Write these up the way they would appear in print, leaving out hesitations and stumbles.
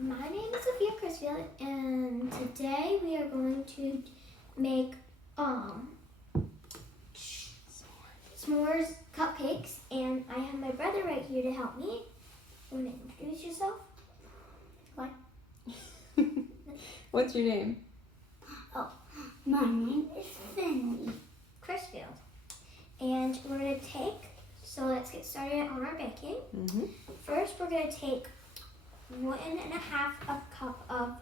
My name is Sophia and today we are going to make s'mores cupcakes, and I have my brother right here to help me. You want to introduce yourself? What? What's your name? Oh, my name is Finley. D.Field. And we're going to so let's get started on our baking. Mm-hmm. First, we're going to take 1.5 cup of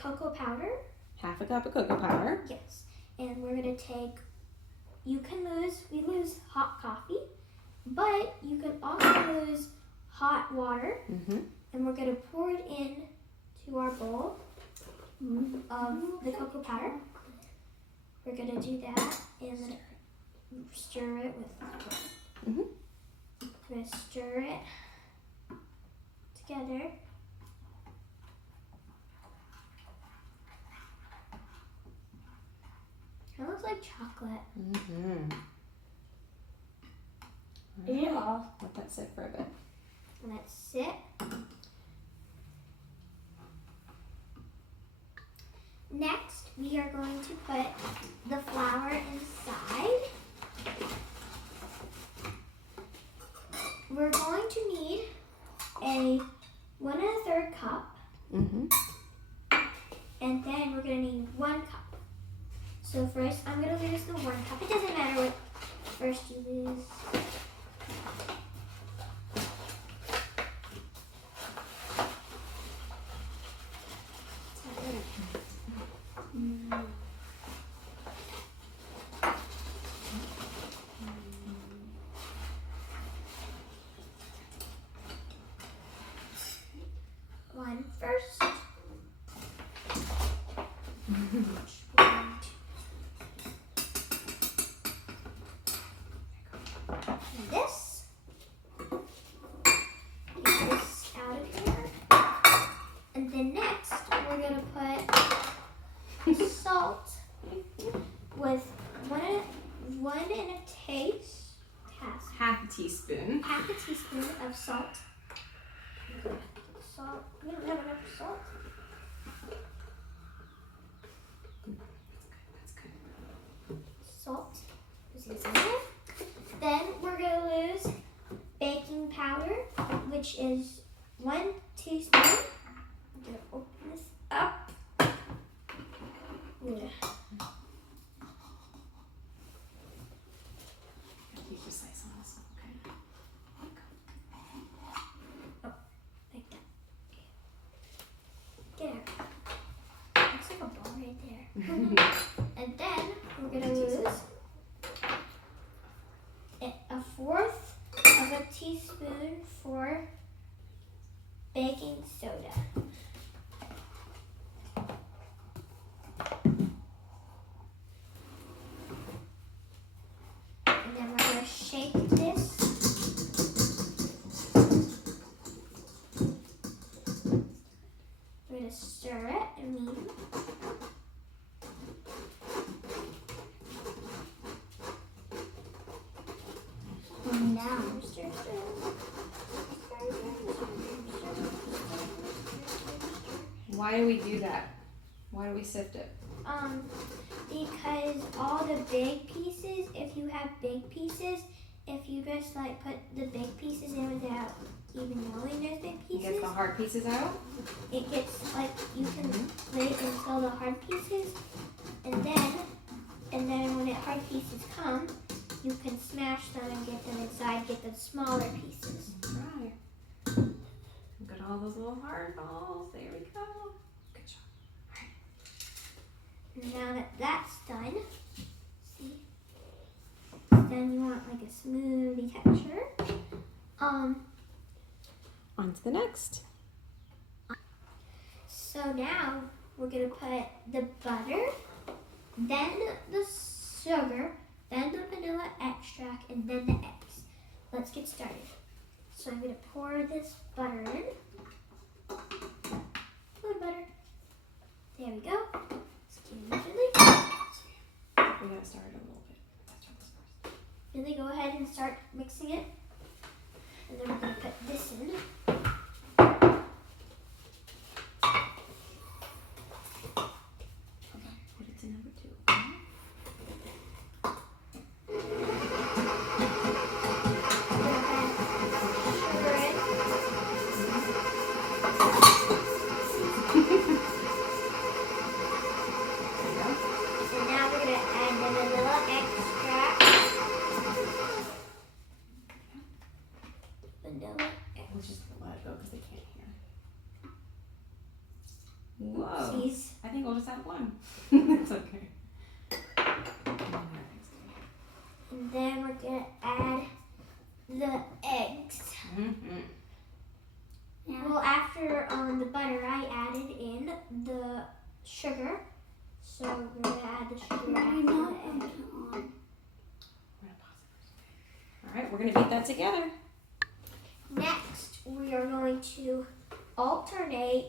cocoa powder. Half a cup of cocoa powder. Yes. And we're going to take, we lose hot coffee, but you can also lose hot water. Mm-hmm. And we're going to pour it in to our bowl of the cocoa powder. We're going to do that and then stir it with, Mm-hmm. we're going to stir it together. It looks like chocolate. Mm-hmm. Eat it all. Let that sit for a bit. Let it sit. Next, we are going to put the flour inside. We're going to need a 1 1/3 cup, Mm-hmm. and then we're going to need 1 cup. So first, I'm going to lose the 1 cup. It doesn't matter what first you lose. One first. And this. Get this out of here. And then next, we're going to put salt with one and a Half a teaspoon. half a teaspoon of salt. Salt. We don't have enough salt. That's good. Salt is in there. Then we're going to lose baking powder, which is 1 teaspoon. I'm going to open this up. Yeah. Keep your size on this one, okay? Like that. Get out. Looks like a ball right there. And then we're going to lose 1/4 of a teaspoon for baking soda. And then we're going to shake this. We're going to stir it immediately. And now, Stir. Why do we do that? Why do we sift it? Because all the big pieces, if you have big pieces, if you just like put the big pieces in without even knowing there's big It pieces, gets the hard pieces out? it gets like you can wait until the hard pieces, and then when the hard pieces come, you can smash them and get them inside, get the smaller pieces. Right. We've got all those little hard balls. There we go. Good job. Now that that's done, see, then you want like a smoothie texture. On to the next. So now we're gonna put the butter, then the sugar, then the vanilla extract, and then the eggs. Let's get started. So I'm gonna pour this butter in. Good butter. There we go. Excuse me, Finley. We gotta start it a little bit. Let's try this first. Finley, go ahead and start mixing it. And then we're gonna put this in. Whoa. Oopsies. I think we'll just have one. It's okay. And then we're gonna add the eggs. Mm-hmm. Well, after the butter, I added in the sugar. So we're gonna add the sugar after the egg. Alright, we're gonna beat that together. Next, we are going to alternate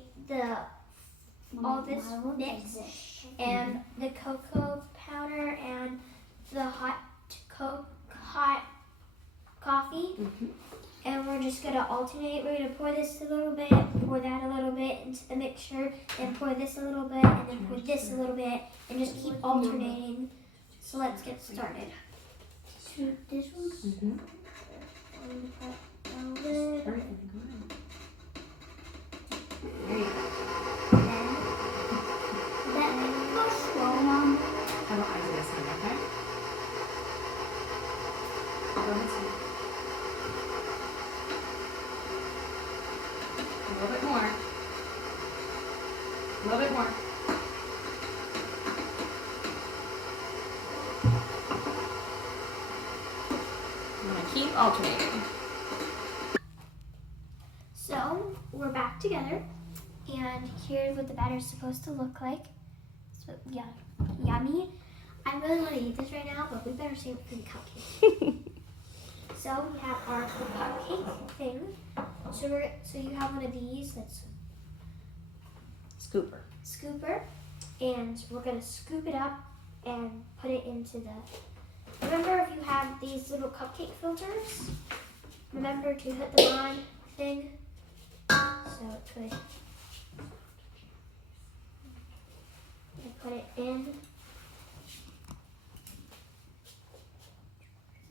all this mix and the cocoa powder and the hot coffee. Mm-hmm. And we're just gonna alternate. We're gonna pour this a little bit, pour that a little bit into the mixture, and pour this a little bit, and then pour this a little bit, and just keep alternating. So let's get started. This one? Mm-hmm. And put a lid. Alright, go ahead. There you go. Go slow, Mom. How about eyes this one, okay? Go ahead, Steve. A little bit more. A little bit more. I'm gonna keep alternating. So we're back together, and here's what the batter's supposed to look like. So yeah, yummy. I really want to eat this right now, but we better save it for the cupcake. So we have our cupcake thing. So you have one of these that's Scooper. scooper, and we're gonna scoop it up and put it into the. Remember, if you have these little cupcake filters, remember to hit the on thing so it could. Put it in.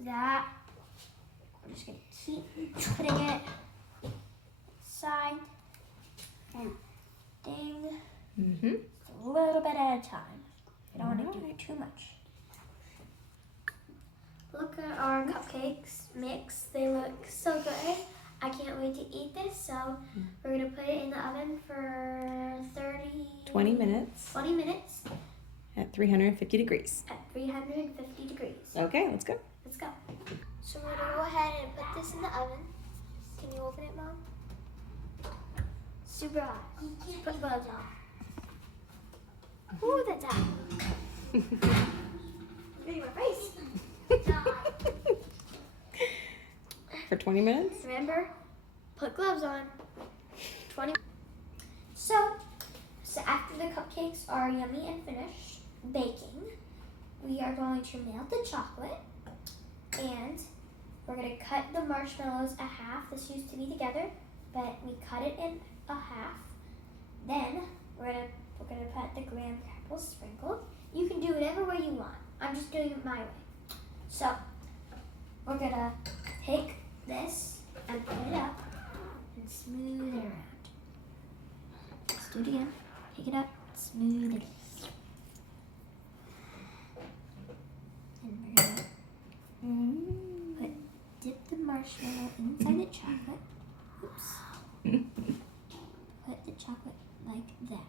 That. I'm just gonna keep putting it side and ding. Mm-hmm. A little bit at a time. I don't want to do too much. Look at our cupcakes mix. They look so good. I can't wait to eat this. So we're gonna put it in the oven for 20 minutes 20 minutes at 350 degrees. at 350 degrees. Okay, let's go. Let's go. So we're gonna go ahead and put this in the oven. Can you open it, Mom? Super hot. Put gloves on. Ooh, that's hot. Look at my face. For 20 minutes? Remember, put gloves on. 20. So after the cupcakes are yummy and finished baking, we are going to melt the chocolate, and we're going to cut the marshmallows a half. This used to be together, but we cut it in a half. Then we're gonna put the graham crackles sprinkled. You can do whatever way you want. I'm just doing it my way. So we're gonna take this and put it up and smooth it around. Let's do it again. Take it up, smooth it. And we're gonna dip the marshmallow inside the chocolate. Oops. Put the chocolate like that.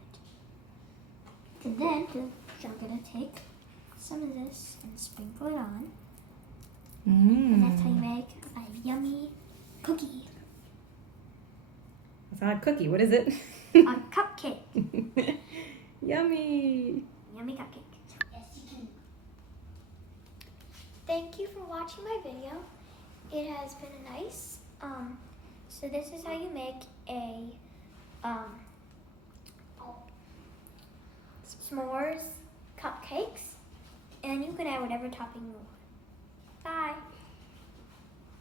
And then I'm gonna take some of this and sprinkle it on. And that's how you make a yummy cookie. It's not a cookie. What is it? A cupcake. Yummy. Yummy cupcake. Yes, you can. Thank you for watching my video. It has been nice. So this is how you make a s'mores cupcakes, and you can add whatever topping you want. Bye.